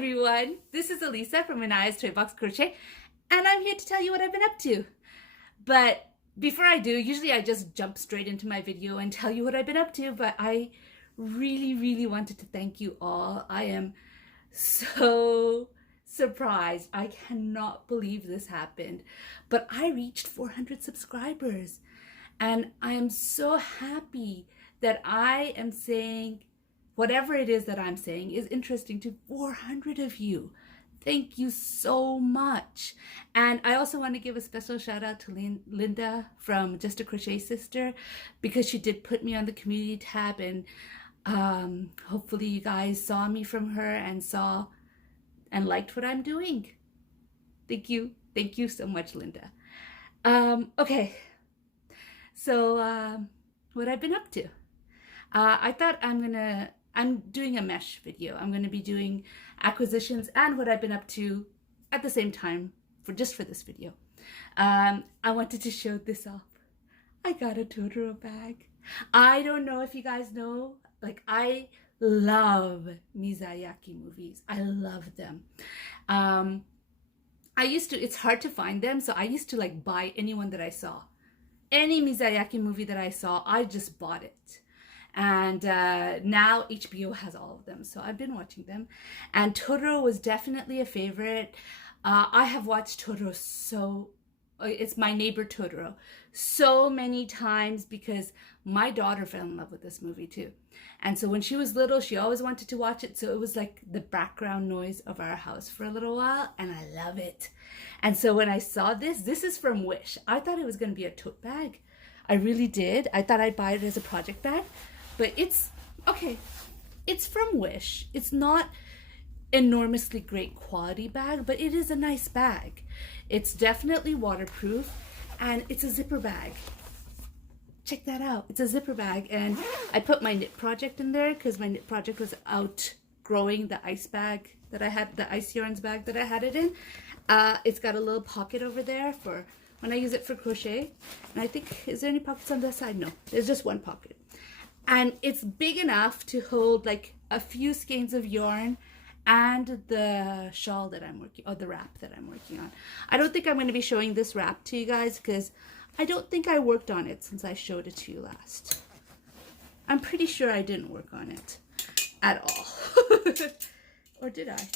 everyone, this is Elisa from Anaya's Toy Box Crochet, and I'm here to tell you what I've been up to. But before I do, usually I just jump straight into my video and tell you what I've been up to, but I really wanted to thank you all. I am so surprised. I cannot believe this happened, but I reached 400 subscribers, and I am so happy that I am saying whatever it is that I'm saying is interesting to 400 of you. Thank you so much. And I also want to give a special shout out to Linda from Just a Crochet Sister, because she did put me on the community tab, and hopefully you guys saw me from her and saw and liked what I'm doing. Thank you. Thank you so much, Linda. Okay. So what I've been up to. I thought I'm doing a mesh video. I'm going to be doing acquisitions and what I've been up to at the same time for this video. I wanted to show this off. I got a Totoro bag. I don't know if you guys know, like, I love Miyazaki movies. I love them. It's hard to find them, so I used to like buy anyone that I saw. Any Miyazaki movie that I saw, I just bought it. And now HBO has all of them, so I've been watching them. And Totoro was definitely a favorite. I have watched Totoro it's My Neighbor Totoro so many times because my daughter fell in love with this movie too. And so when she was little, she always wanted to watch it, so it was like the background noise of our house for a little while, and I love it. And so when I saw this is from Wish. I thought it was going to be a tote bag. I really did. I thought I'd buy it as a project bag. But it's from Wish. It's not enormously great quality bag, but it is a nice bag. It's definitely waterproof, and it's a zipper bag. Check that out. It's a zipper bag, and I put my knit project in there because my knit project was outgrowing the ice bag that I had, the ice yarns bag that I had it in. It's got a little pocket over there for when I use it for crochet. And I think, is there any pockets on this side? No, there's just one pocket. And it's big enough to hold like a few skeins of yarn and the shawl that I'm working, or the wrap that I'm working on. I don't think I'm going to be showing this wrap to you guys because I don't think I worked on it since I showed it to you last. I'm pretty sure I didn't work on it at all. Or did I?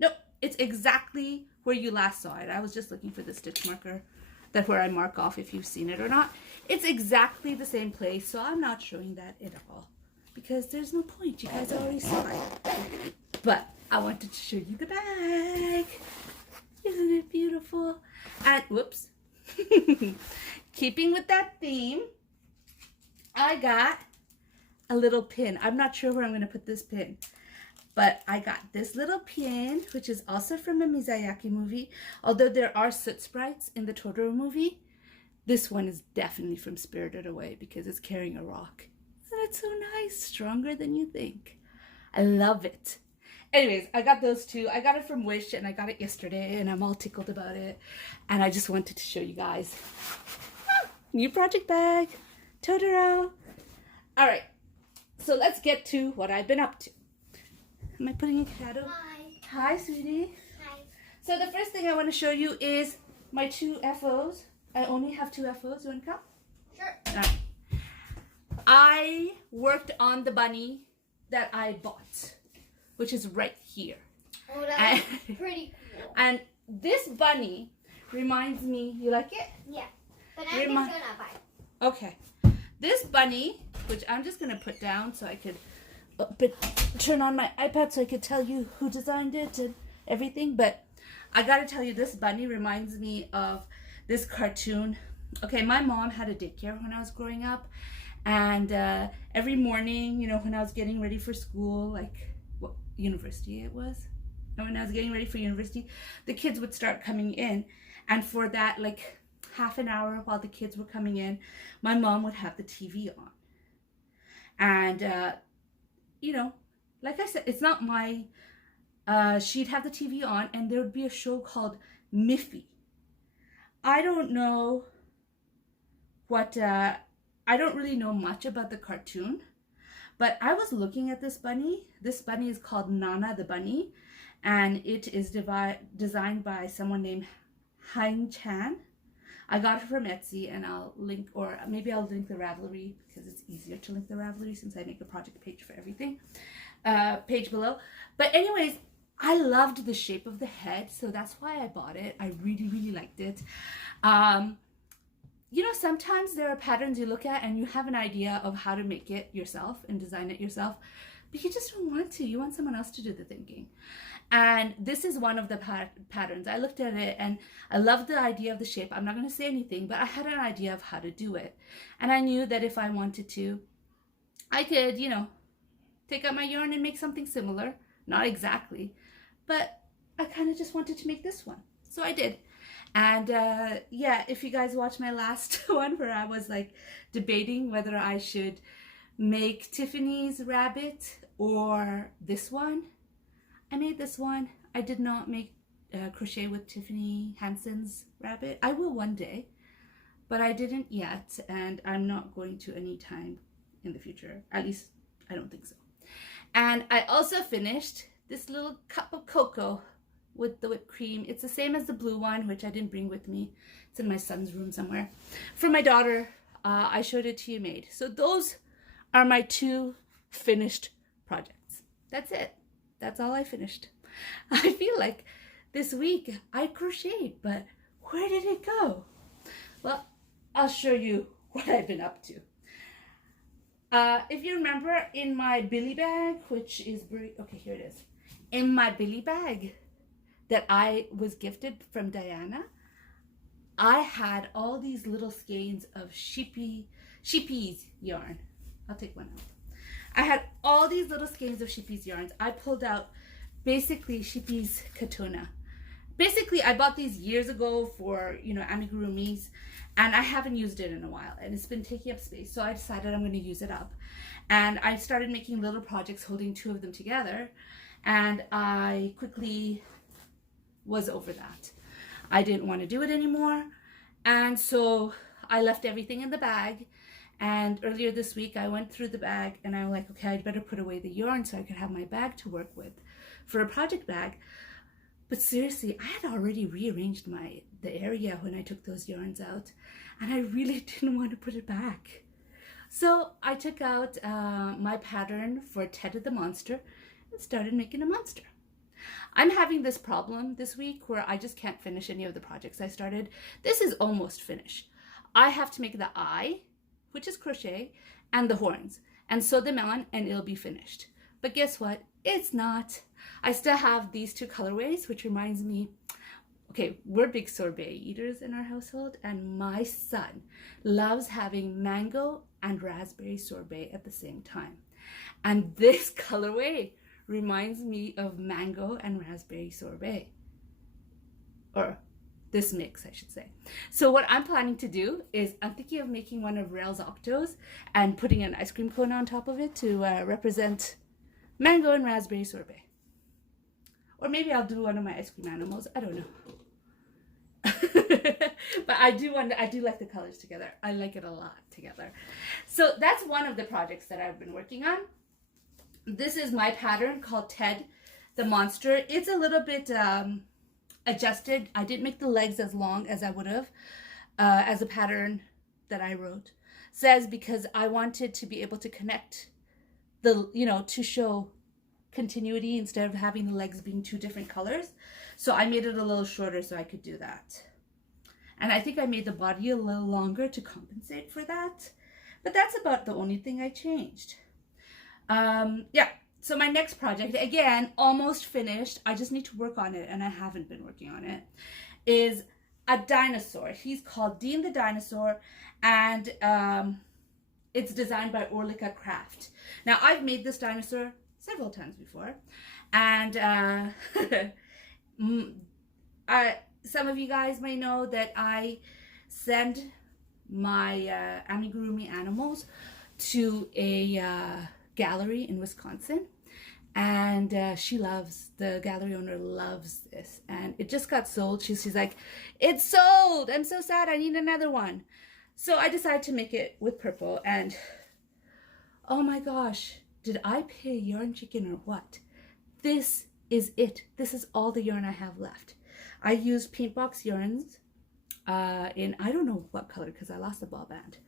Nope, it's exactly where you last saw it. I was just looking for the stitch marker. That's where I mark off if you've seen it or not. It's exactly the same place, so I'm not showing that at all because there's no point. You guys already saw it. But I wanted to show you the bag. Isn't it beautiful? And whoops. Keeping with that theme, I got a little pin. I'm not sure where I'm going to put this pin, but I got this little pin, which is also from a Miyazaki movie. Although there are soot sprites in the Totoro movie, this one is definitely from Spirited Away because it's carrying a rock. Isn't it so nice? Stronger than you think. I love it. Anyways, I got those two. I got it from Wish, and I got it yesterday, and I'm all tickled about it. And I just wanted to show you guys. New project bag. Totoro. All right. So let's get to what I've been up to. Am I putting a shadow? Hi. Hi, sweetie. Hi. So the first thing I want to show you is my two FOs. I only have two FOs. You want to come? Sure. All right. I worked on the bunny that I bought, which is right here. Oh, that's pretty cool. And this bunny reminds me, you like it? Yeah. But I'm just gonna buy. Okay. This bunny, which I'm just going to put down so I could turn on my iPad so I could tell you who designed it and everything. But I got to tell you, this bunny reminds me of this cartoon. Okay, my mom had a daycare when I was growing up. And every morning, you know, when I was getting ready for school, like what university it was, and when I was getting ready for university, the kids would start coming in. And for that, like, half an hour while the kids were coming in, my mom would have the TV on. And, you know, like I said, it's not my, she'd have the TV on, and there would be a show called Miffy. I don't know what, I don't really know much about the cartoon, but I was looking at this bunny. This bunny is called Nana the bunny, and it is designed by someone named Hein Chan. I got it from Etsy, and I'll link, or maybe I'll link the Ravelry because it's easier to link the Ravelry since I make a project page for everything, page below. But anyways, I loved the shape of the head, so that's why I bought it. I really, really liked it. You know, sometimes there are patterns you look at and you have an idea of how to make it yourself and design it yourself, but you just don't want to. You want someone else to do the thinking. And this is one of the patterns. I looked at it and I loved the idea of the shape. I'm not going to say anything, but I had an idea of how to do it. And I knew that if I wanted to, I could, you know, take out my yarn and make something similar. Not exactly, but I kind of just wanted to make this one. So I did. And yeah, if you guys watched my last one where I was like debating whether I should make Tiffany's rabbit or this one, I made this one. I did not make crochet with Tiffany Hanson's rabbit. I will one day, but I didn't yet, and I'm not going to anytime in the future. At least I don't think so. And I also finished this little cup of cocoa with the whipped cream. It's the same as the blue one, which I didn't bring with me. It's in my son's room somewhere. For my daughter, I showed it to you made. So those are my 2 finished projects. That's it. That's all I finished. I feel like this week I crocheted, but where did it go? Well, I'll show you what I've been up to. If you remember in my Billy bag, which is, okay, here it is. In my Billy bag that I was gifted from Diana, I had all these little skeins of sheepies yarn. I'll take one out. I had all these little skeins of sheepies yarns. I pulled out basically sheepies katuna. Basically, I bought these years ago for, you know, amigurumis, and I haven't used it in a while, and it's been taking up space, so I decided I'm going to use it up. And I started making little projects holding 2 of them together, and I quickly was over that. I didn't want to do it anymore, and so I left everything in the bag. And earlier this week, I went through the bag and I'm like, okay, I'd better put away the yarn so I could have my bag to work with for a project bag. But seriously, I had already rearranged the area when I took those yarns out, and I really didn't want to put it back. So I took out my pattern for Ted the Monster and started making a monster. I'm having this problem this week where I just can't finish any of the projects I started. This is almost finished. I have to make the eye, which is crochet, and the horns, and sew them on, and it'll be finished. But guess what? It's not. I still have these 2 colorways, which reminds me, okay, we're big sorbet eaters in our household, and my son loves having mango and raspberry sorbet at the same time. And this colorway reminds me of mango and raspberry sorbet, or this mix, I should say. So what I'm planning to do is I'm thinking of making one of Rael's Octos and putting an ice cream cone on top of it to represent mango and raspberry sorbet. Or maybe I'll do one of my ice cream animals. I don't know. But I do like the colors together. I like it a lot together. So that's one of the projects that I've been working on. This is my pattern called Ted the Monster. It's a little bit adjusted. I didn't make the legs as long as I would have as a pattern that I wrote says, because I wanted to be able to connect the, you know, to show continuity instead of having the legs being 2 different colors. So I made it a little shorter so I could do that. And I think I made the body a little longer to compensate for that. But that's about the only thing I changed. Yeah. So my next project, again, almost finished, I just need to work on it, and I haven't been working on it, is a dinosaur. He's called Dean the Dinosaur, and it's designed by Orlika Craft. Now, I've made this dinosaur several times before, and some of you guys may know that I send my amigurumi animals to a gallery in Wisconsin, and the gallery owner loves this, and it just got sold. She's like, it's sold, I'm so sad, I need another one. So I decided to make it with purple, and oh my gosh, did I pay Yarn Chicken or what? This is it. This is all the yarn I have left. I used paint box yarns in, I don't know what color because I lost the ball band.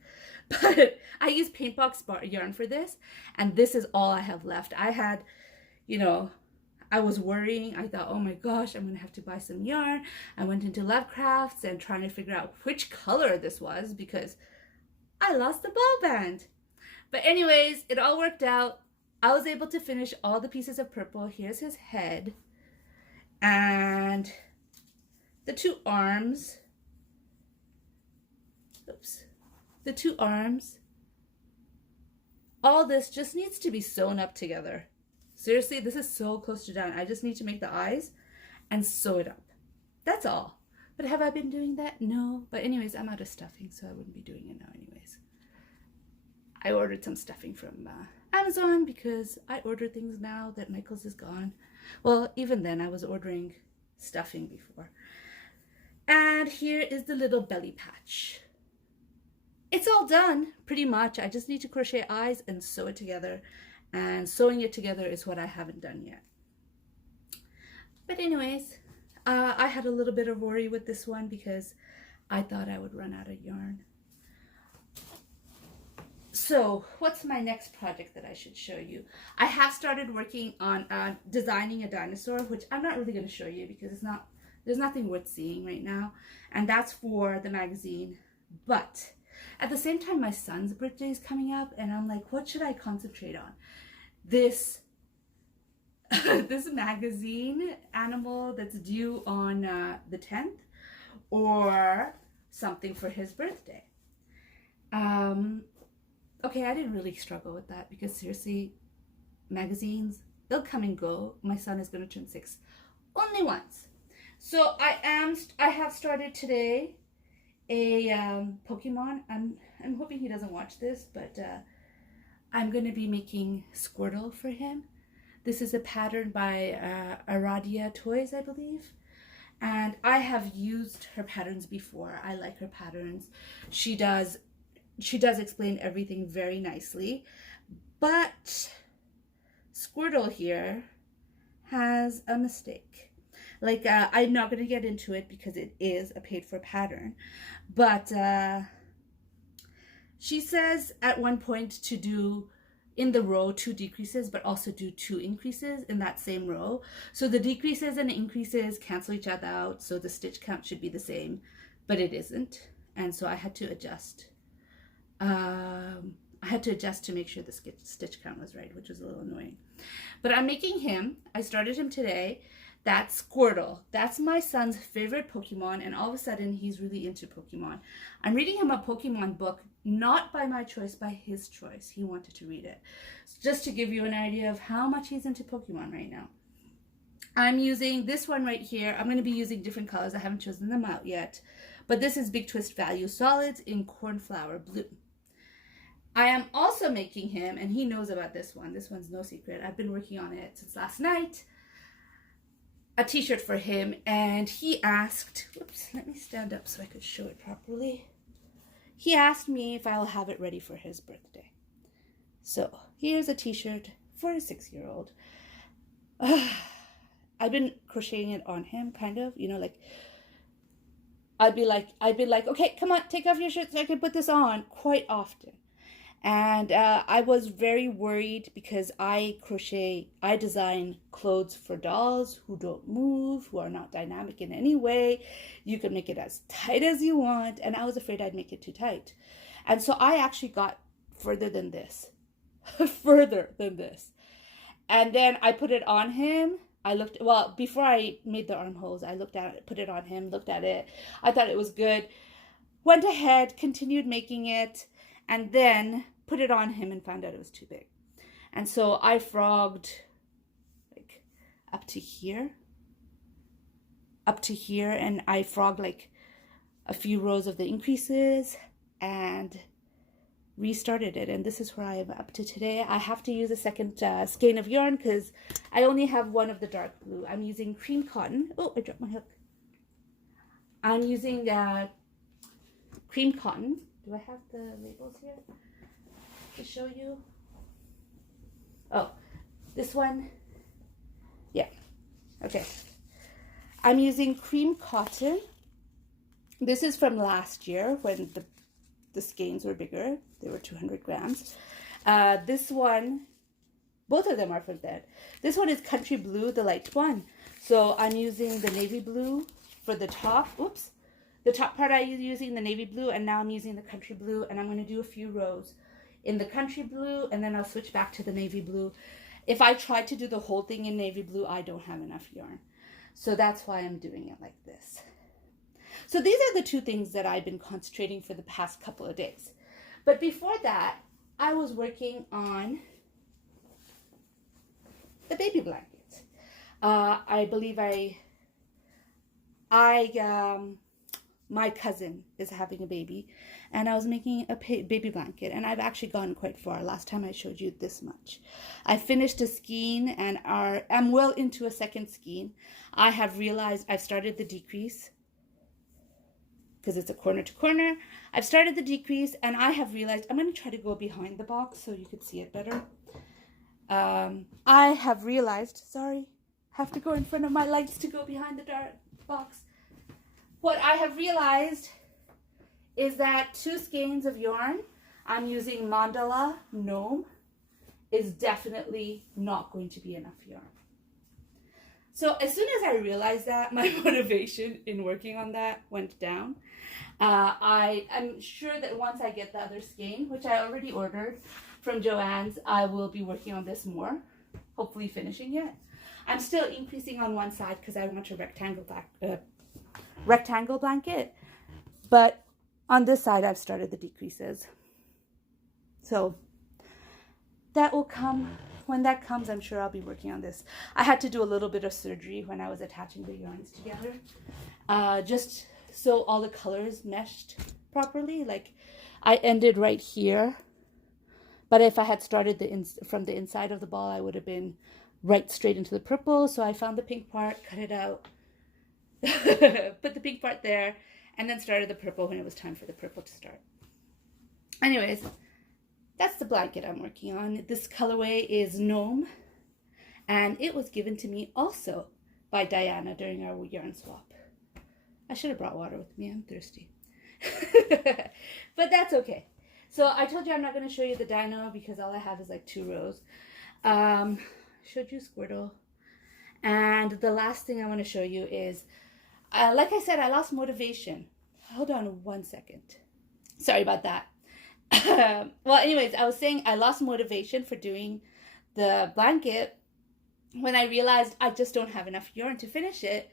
But I used paint box yarn for this. And this is all I have left. I had, you know, I was worrying. I thought, oh my gosh, I'm going to have to buy some yarn. I went into Lovecrafts and trying to figure out which color this was because I lost the ball band. But anyways, it all worked out. I was able to finish all the pieces of purple. Here's his head. And the two arms. Oops. The two arms. All this just needs to be sewn up together. Seriously, this is so close to done. I just need to make the eyes and sew it up. That's all. But have I been doing that? No. But anyways, I'm out of stuffing, so I wouldn't be doing it now anyways. I ordered some stuffing from Amazon because I order things now that Michael's is gone. Well, even then I was ordering stuffing before. And here is the little belly patch. It's all done pretty much. I just need to crochet eyes and sew it together. And sewing it together is what I haven't done yet. But anyways, I had a little bit of worry with this one because I thought I would run out of yarn. So what's my next project that I should show you? I have started working on designing a dinosaur, which I'm not really going to show you because there's nothing worth seeing right now. And that's for the magazine. But at the same time, my son's birthday is coming up and I'm like, what should I concentrate on? This magazine animal that's due on the 10th or something for his birthday. Okay, I didn't really struggle with that because seriously, magazines, they'll come and go. My son is going to turn 6 only once. So I have started today a Pokemon. I'm hoping he doesn't watch this, but I'm going to be making Squirtle for him. This is a pattern by Aradia Toys, I believe. And I have used her patterns before. I like her patterns. She does explain everything very nicely. But Squirtle here has a mistake. Like, I'm not going to get into it because it is a paid for pattern. But she says at one point to do in the row 2 decreases, but also do 2 increases in that same row. So the decreases and increases cancel each other out. So the stitch count should be the same, but it isn't. And so I had to adjust. To make sure the stitch count was right, which was a little annoying. But I'm making him. I started him today. That's Squirtle. That's my son's favorite Pokemon, and all of a sudden he's really into Pokemon. I'm reading him a Pokemon book, not by my choice, by his choice. He wanted to read it. So just to give you an idea of how much he's into Pokemon right now. I'm using this one right here. I'm going to be using different colors. I haven't chosen them out yet. But this is Big Twist Value Solids in Cornflower Blue. I am also making him, and he knows about this one. This one's no secret. I've been working on it since last night. A t-shirt for him, and he asked, whoops, let me stand up so I could show it properly. He asked me if I'll have it ready for his birthday. So here's a t-shirt for a 6-year-old. I've been crocheting it on him, kind of, you know, like, I'd be like, okay, come on, take off your shirt so I can put this on quite often. And I was very worried because I design clothes for dolls who don't move, who are not dynamic in any way. You can make it as tight as you want. And I was afraid I'd make it too tight. And so I actually got further than this. Further than this. And then I put it on him. Before I made the armholes, I looked at it, put it on him, looked at it. I thought it was good. Went ahead, continued making it, and then put it on him and found out it was too big. And so I frogged like up to here, and I frogged like a few rows of the increases and restarted it. And this is where I am up to today. I have to use a second skein of yarn because I only have one of the dark blue. I'm using cream cotton. Oh, I dropped my hook. I'm using cream cotton. Do I have the labels here to show you? Oh, this one. Yeah. Okay. I'm using cream cotton. This is from last year when the skeins were bigger. They were 200 grams. This one, both of them are from that. This one is country blue, the light one. So I'm using the navy blue for the top. Oops. The top part I was using the navy blue, and now I'm using the country blue, and I'm going to do a few rows in the country blue, and then I'll switch back to the navy blue. If I try to do the whole thing in navy blue, I don't have enough yarn. So that's why I'm doing it like this. So these are the two things that I've been concentrating for the past couple of days. But before that, I was working on the baby blanket. I believe my cousin is having a baby, and I was making a baby blanket, and I've actually gone quite far. Last time I showed you this much. I finished a skein and I'm well into a second skein. I have realized I've started the decrease because it's a corner to corner. I've started the decrease, and I have realized I'm going to try to go behind the box so you could see it better. I have realized, sorry, have to go in front of my lights to go behind the dark box. What I have realized is that 2 skeins of yarn, I'm using mandala gnome, is definitely not going to be enough yarn. So as soon as I realized that, my motivation in working on that went down. I am sure that once I get the other skein, which I already ordered from Joann's, I will be working on this more, hopefully finishing it. I'm still increasing on one side because I want a rectangle blanket, but on this side I've started the decreases. So that will come. When that comes, I'm sure I'll be working on this. I had to do a little bit of surgery when I was attaching the yarns together, just so all the colors meshed properly. Like I ended right here, but if I had started from the inside of the ball, I would have been right straight into the purple. So I found the pink part, cut it out, put the pink part there, and then started the purple when it was time for the purple to start. Anyways, that's the blanket I'm working on. This colorway is Gnome, and it was given to me also by Diana during our yarn swap. I should have brought water with me. I'm thirsty. But that's okay. So I told you I'm not going to show you the dino because all I have is like 2 rows. Showed you Squirtle. And the last thing I want to show you is, like I said, I lost motivation. Hold on 1 second. Sorry about that. Well, anyways, I was saying I lost motivation for doing the blanket when I realized I just don't have enough yarn to finish it.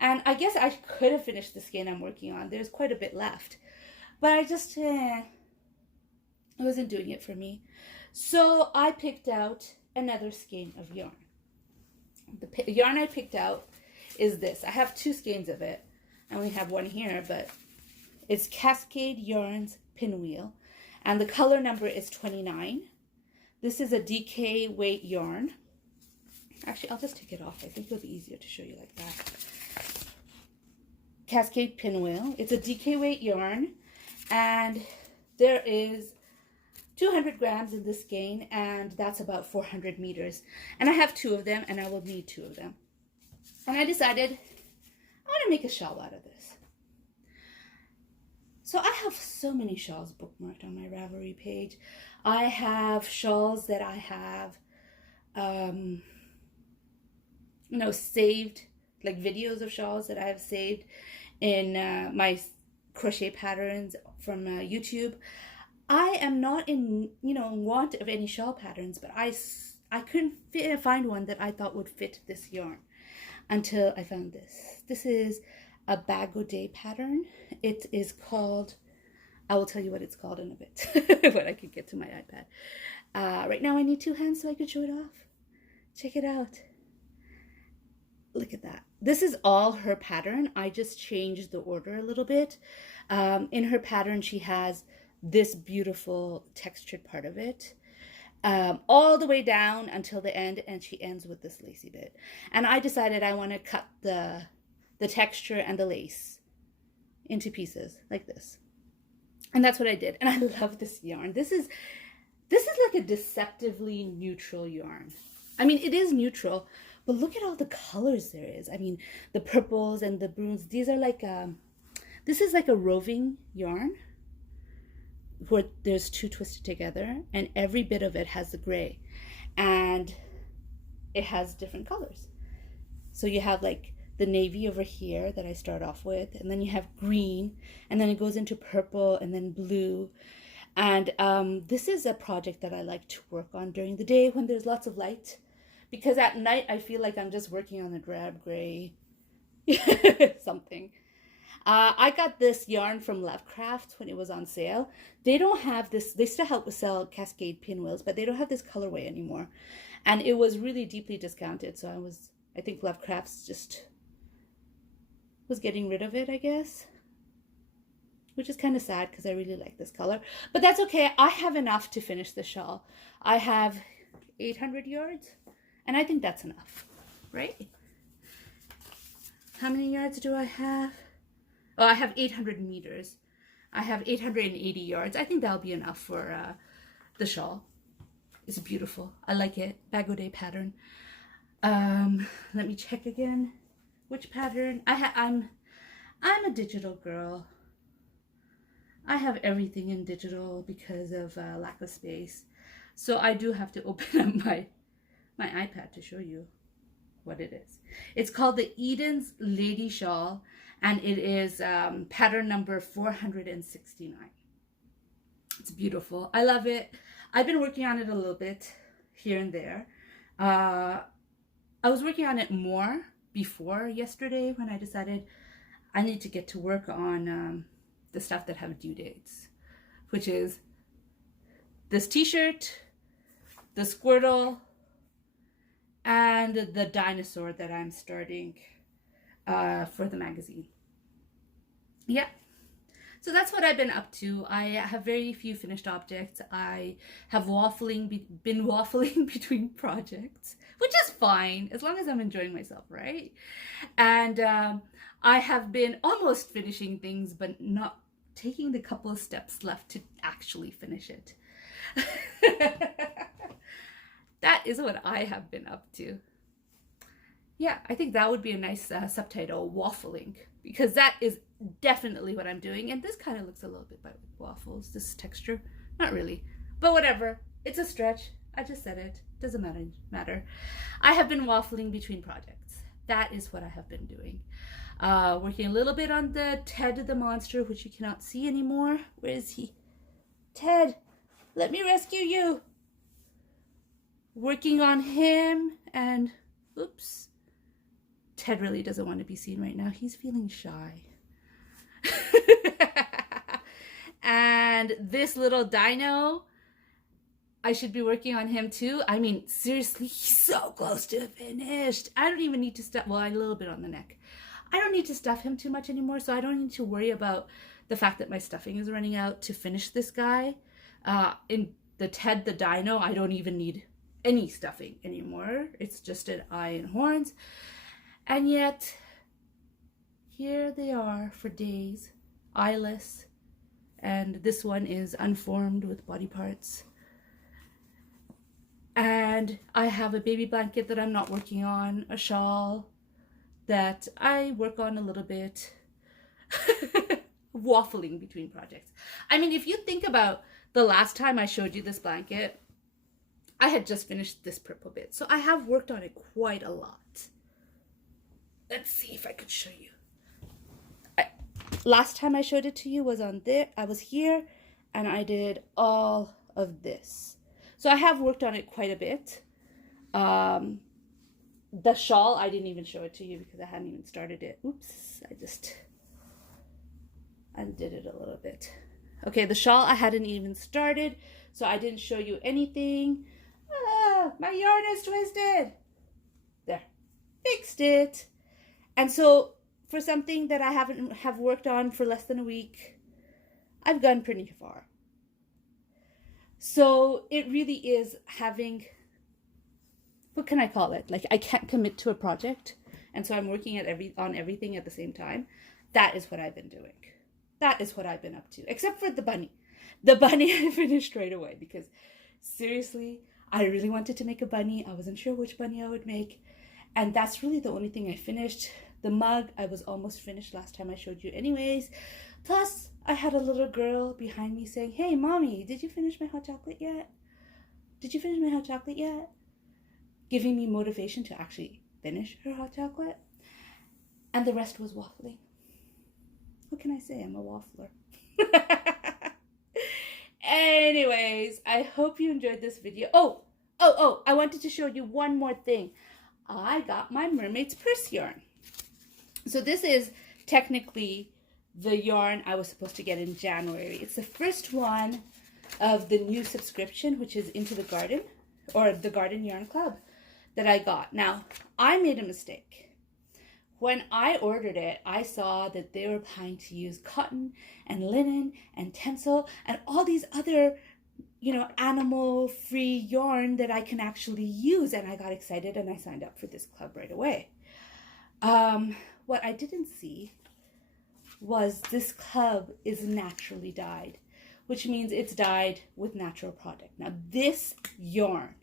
And I guess I could have finished the skein I'm working on. There's quite a bit left. But I just, I wasn't doing it for me. So I picked out another skein of yarn. The yarn I picked out is this. I have 2 skeins of it. I only have one here, but it's Cascade Yarns Pinwheel. And the color number is 29. This is a DK weight yarn. Actually, I'll just take it off. I think it'll be easier to show you like that. Cascade Pinwheel. It's a DK weight yarn. And there is 200 grams in this skein, and that's about 400 meters. And I have 2 of them, and I will need 2 of them. And I decided I want to make a shawl out of this. So I have so many shawls bookmarked on my Ravelry page. I have shawls that I have, saved, like videos of shawls that I have saved in my crochet patterns from YouTube. I am not in, want of any shawl patterns, but I couldn't find one that I thought would fit this yarn until I found this. This is a Bagaudet pattern. It is called, I will tell you what it's called in a bit when I can get to my iPad. Right now I need 2 hands so I can show it off. Check it out. Look at that. This is all her pattern. I just changed the order a little bit. In her pattern, she has this beautiful textured part of it all the way down until the end, and she ends with this lacy bit. And I decided I want to cut the texture and the lace into pieces like this. And that's what I did. And I love this yarn. This is like a deceptively neutral yarn. I mean, it is neutral, But look at all the colors there is. I mean, the purples and the brunes. These are like, this is like a roving yarn where there's two twisted together, and every bit of it has the gray, and it has different colors. So you have like the navy over here that I start off with, and then you have green, and then it goes into purple and then blue. And this is a project that I like to work on during the day when there's lots of light, because at night I feel like I'm just working on a drab gray something. I got this yarn from Lovecraft when it was on sale. They don't have this, they still sell Cascade pinwheels, but they don't have this colorway anymore. And it was really deeply discounted, so I think Lovecraft's just was getting rid of it, I guess. Which is kind of sad because I really like this color. But that's okay. I have enough to finish the shawl. I have 800 yards, and I think that's enough, right? How many yards do I have? Oh, I have 800 meters. I have 880 yards. I think that'll be enough for the shawl. It's beautiful. I like it. Bagode pattern. Let me check again. Which pattern? I'm a digital girl. I have everything in digital because of lack of space. So I do have to open up my iPad to show you what it is. It's called the Eden's Lady Shawl, and it is pattern number 469. It's beautiful. I love it. I've been working on it a little bit here and there. I was working on it more before yesterday when I decided I need to get to work on the stuff that have due dates, which is this t-shirt, the Squirtle, and the Dinosaur that I'm starting for the magazine. Yeah. So that's what I've been up to. I have very few finished objects. I have been waffling between projects, which is fine as long as I'm enjoying myself, right? And I have been almost finishing things, but not taking the couple of steps left to actually finish it. That is what I have been up to. Yeah, I think that would be a nice subtitle, waffling, because that is definitely what I'm doing. And this kind of looks a little bit like waffles, this texture. Not really, but whatever. It's a stretch. I just said it. Doesn't matter. I have been waffling between projects. That is what I have been doing. Working a little bit on the Ted the monster, which you cannot see anymore. Where is he? Ted, let me rescue you. Working on him, and oops. Ted really doesn't want to be seen right now. He's feeling shy. And this little dino, I should be working on him too. I mean, seriously, he's so close to finished. I don't even need to stuff, well, a little bit on the neck. I don't need to stuff him too much anymore, so I don't need to worry about the fact that my stuffing is running out to finish this guy. In the Ted the Dino, I don't even need any stuffing anymore. It's just an eye and horns. And yet, here they are for days, eyeless. And this one is unformed with body parts. And I have a baby blanket that I'm not working on, a shawl that I work on a little bit. Waffling between projects. I mean, if you think about the last time I showed you this blanket, I had just finished this purple bit. So I have worked on it quite a lot. Let's see if I could show you. Last time I showed it to you was on there. I was here and I did all of this. So I have worked on it quite a bit. The shawl, I didn't even show it to you because I hadn't even started it. Oops, I just undid it a little bit. Okay, the shawl I hadn't even started, so I didn't show you anything. Ah, my yarn is twisted. There, fixed it. And so for something that I have worked on for less than a week, I've gone pretty far. So it really is having, what can I call it? Like, I can't commit to a project, and so I'm working on everything at the same time. That is what I've been doing. That is what I've been up to, except for the bunny. The bunny I finished right away because seriously, I really wanted to make a bunny. I wasn't sure which bunny I would make. And that's really the only thing I finished. The mug, I was almost finished last time I showed you anyways. Plus, I had a little girl behind me saying, hey, mommy, did you finish my hot chocolate yet? Did you finish my hot chocolate yet? Giving me motivation to actually finish her hot chocolate. And the rest was waffling. What can I say? I'm a waffler. Anyways, I hope you enjoyed this video. Oh, I wanted to show you one more thing. I got my mermaid's purse yarn. So this is technically the yarn I was supposed to get in January. It's the first one of the new subscription, which is Into the Garden, or the Garden Yarn Club, that I got. Now, I made a mistake. When I ordered it, I saw that they were planning to use cotton and linen and tencel and all these other, animal-free yarn that I can actually use. And I got excited and I signed up for this club right away. What I didn't see was this club is naturally dyed, which means it's dyed with natural product. Now, this yarn,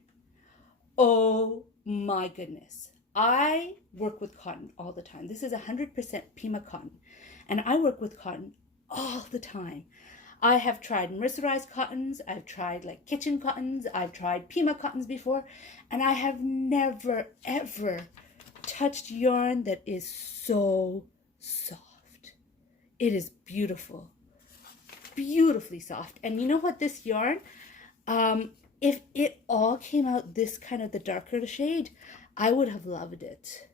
oh my goodness. I work with cotton all the time. This is 100% Pima cotton, and I work with cotton all the time. I have tried mercerized cottons. I've tried like kitchen cottons. I've tried Pima cottons before, and I have never, ever touched yarn that is so soft. It is beautiful, beautifully soft. And you know what, this yarn, if it all came out this kind of the darker shade, I would have loved it.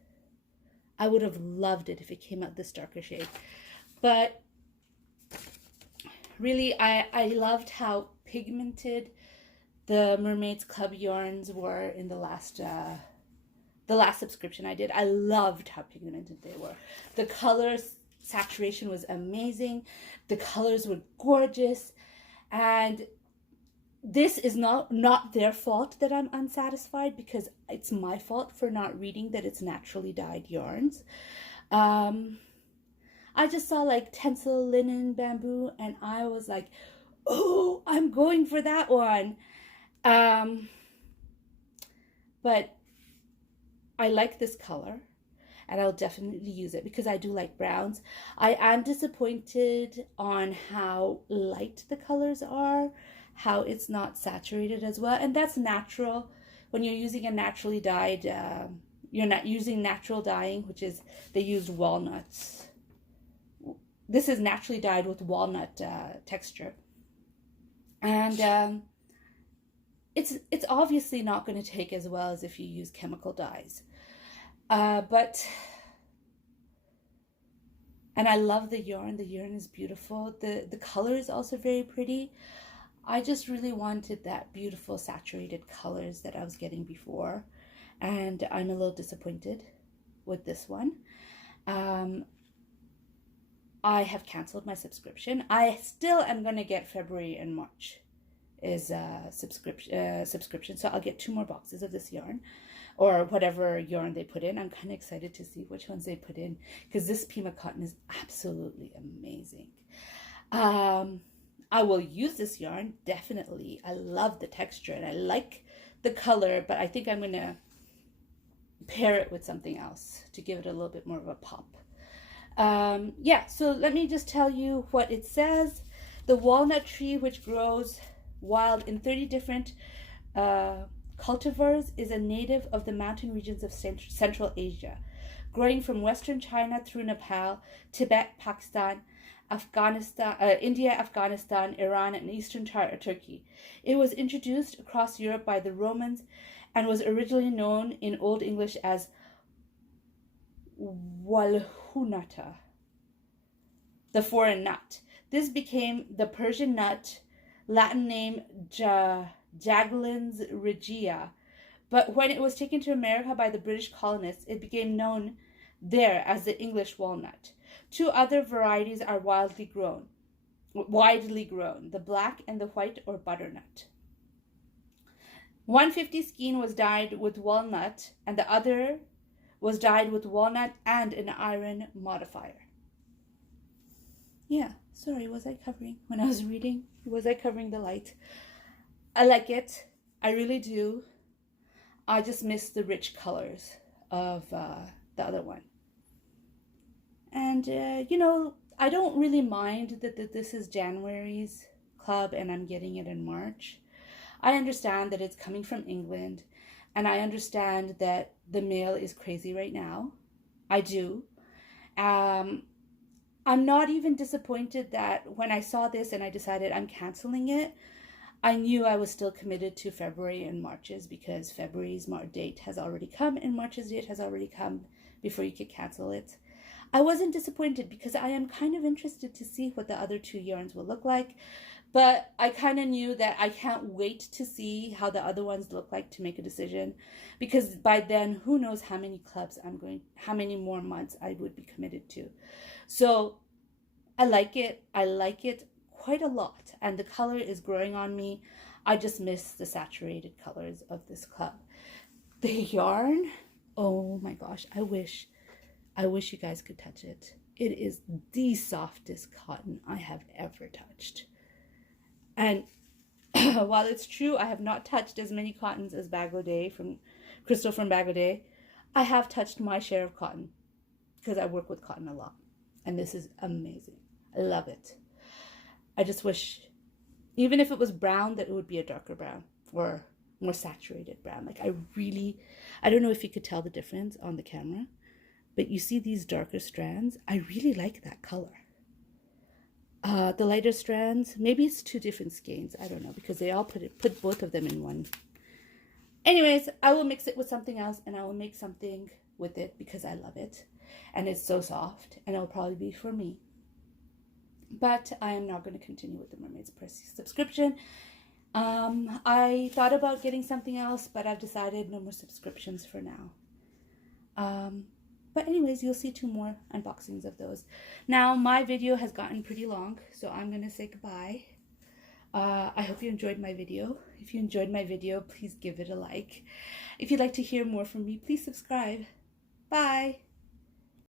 I would have loved it if it came out this darker shade. But really, I loved how pigmented the Mermaids Club yarns were in the last subscription I did. I loved how pigmented they were. The color saturation was amazing. The colors were gorgeous. And this is not their fault that I'm unsatisfied, because it's my fault for not reading that it's naturally dyed yarns. I just saw like tencel, linen, bamboo, and I was like, oh, I'm going for that one. But I like this color, and I'll definitely use it because I do like browns. I am disappointed on how light the colors are, how it's not saturated as well, and that's natural. When you're using a naturally dyed, you're not using natural dyeing, which is they used walnuts. This is naturally dyed with walnut texture, and it's obviously not going to take as well as if you use chemical dyes. And I love the yarn. The yarn is beautiful. The color is also very pretty. I just really wanted that beautiful saturated colors that I was getting before, and I'm a little disappointed with this one. I have canceled my subscription. I still am going to get February and March is subscription, so I'll get 2 more boxes of this yarn, or whatever yarn they put in. I'm kind of excited to see which ones they put in, because this Pima cotton is absolutely amazing. I will use this yarn, definitely. I love the texture and I like the color, but I think I'm going to pair it with something else to give it a little bit more of a pop. So let me just tell you what it says. The walnut tree, which grows wild in 30 different cultivars, is a native of the mountain regions of Central Asia, growing from Western China through Nepal, Tibet, Pakistan, Afghanistan, India, Afghanistan, Iran, and Eastern Turkey. It was introduced across Europe by the Romans and was originally known in Old English as walhunata, the foreign nut. This became the Persian nut, Latin name Jaglans regia. But when it was taken to America by the British colonists, it became known there as the English walnut. 2 other varieties are widely grown, the black and the white or butternut. 150 skein was dyed with walnut, and the other was dyed with walnut and an iron modifier. Yeah, sorry, was I covering when I was reading? Was I covering the light? I like it. I really do. I just miss the rich colors of the other one. And, you know, I don't really mind that this is January's club and I'm getting it in March. I understand that it's coming from England, and I understand that the mail is crazy right now. I do. I'm not even disappointed that when I saw this and I decided I'm canceling it, I knew I was still committed to February and March's, because February's date has already come and March's date has already come before you could cancel it. I wasn't disappointed because I am kind of interested to see what the other two yarns will look like. But I kind of knew that I can't wait to see how the other ones look like to make a decision, because by then, who knows how many clubs how many more months I would be committed to. So I like it. I like it quite a lot. And the color is growing on me. I just miss the saturated colors of this club. The yarn, oh my gosh, I wish you guys could touch it. It is the softest cotton I have ever touched. And while it's true I have not touched as many cottons as Bag O' Day from Crystal from Bag O' Day, I have touched my share of cotton because I work with cotton a lot. And this is amazing. I love it. I just wish, even if it was brown, that it would be a darker brown or more saturated brown. Like I don't know if you could tell the difference on the camera, but you see these darker strands? I really like that color. The lighter strands, maybe it's two different skeins. I don't know, because they all put both of them in one. Anyways, I will mix it with something else and I will make something with it because I love it. And it's so soft and it'll probably be for me. But I am not going to continue with the Mermaid's Purse subscription. I thought about getting something else, but I've decided no more subscriptions for now. But anyways, you'll see 2 more unboxings of those. Now, my video has gotten pretty long, so I'm going to say goodbye. I hope you enjoyed my video. If you enjoyed my video, please give it a like. If you'd like to hear more from me, please subscribe. Bye!